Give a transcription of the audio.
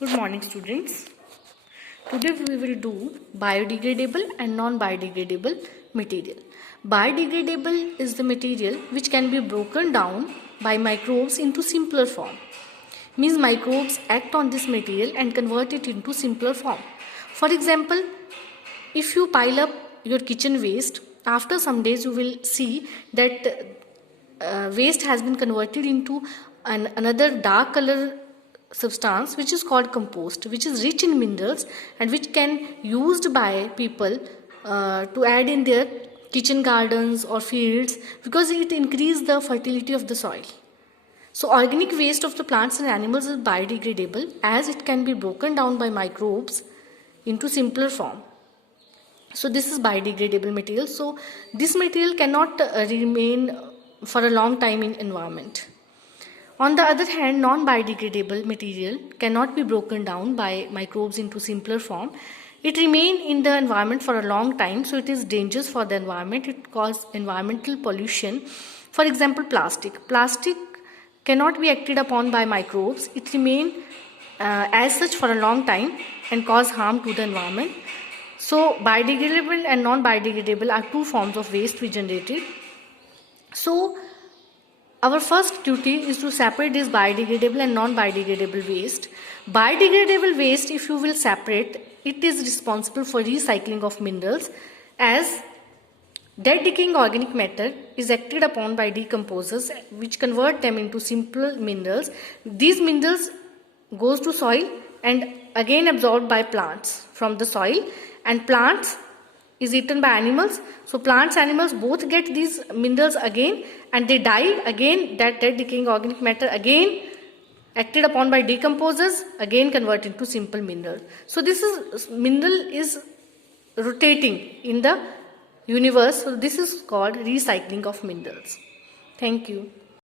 Good morning, students. Today we will do biodegradable and non-biodegradable material. Biodegradable is the material which can be broken down by microbes into simpler form. Means microbes act on this material and convert it into simpler form. For example, if you pile up your kitchen waste, after some days you will see that waste has been converted into another dark color substance which is called compost, which is rich in minerals and which can used by people to add in their kitchen gardens or fields, because it increases the fertility of the soil. So organic waste of the plants and animals is biodegradable as it can be broken down by microbes into simpler form. So this is biodegradable material. So this material cannot remain for a long time in environment. On the other hand, non-biodegradable material cannot be broken down by microbes into simpler form. It remains in the environment for a long time, so it is dangerous for the environment. It causes environmental pollution. For example, plastic. Plastic cannot be acted upon by microbes. It remains as such for a long time and cause harm to the environment. So biodegradable and non-biodegradable are two forms of waste we generated. So our first duty is to separate this biodegradable and non-biodegradable waste. Biodegradable waste, if you will separate, it is responsible for recycling of minerals, as dead decaying organic matter is acted upon by decomposers which convert them into simple minerals. These minerals goes to soil and again absorbed by plants from the soil, and plants is eaten by animals. So plants, animals both get these minerals again and they die again. That dead decaying organic matter again acted upon by decomposers again convert into simple mineral. So this is mineral is rotating in the universe. So this is called recycling of minerals. Thank you.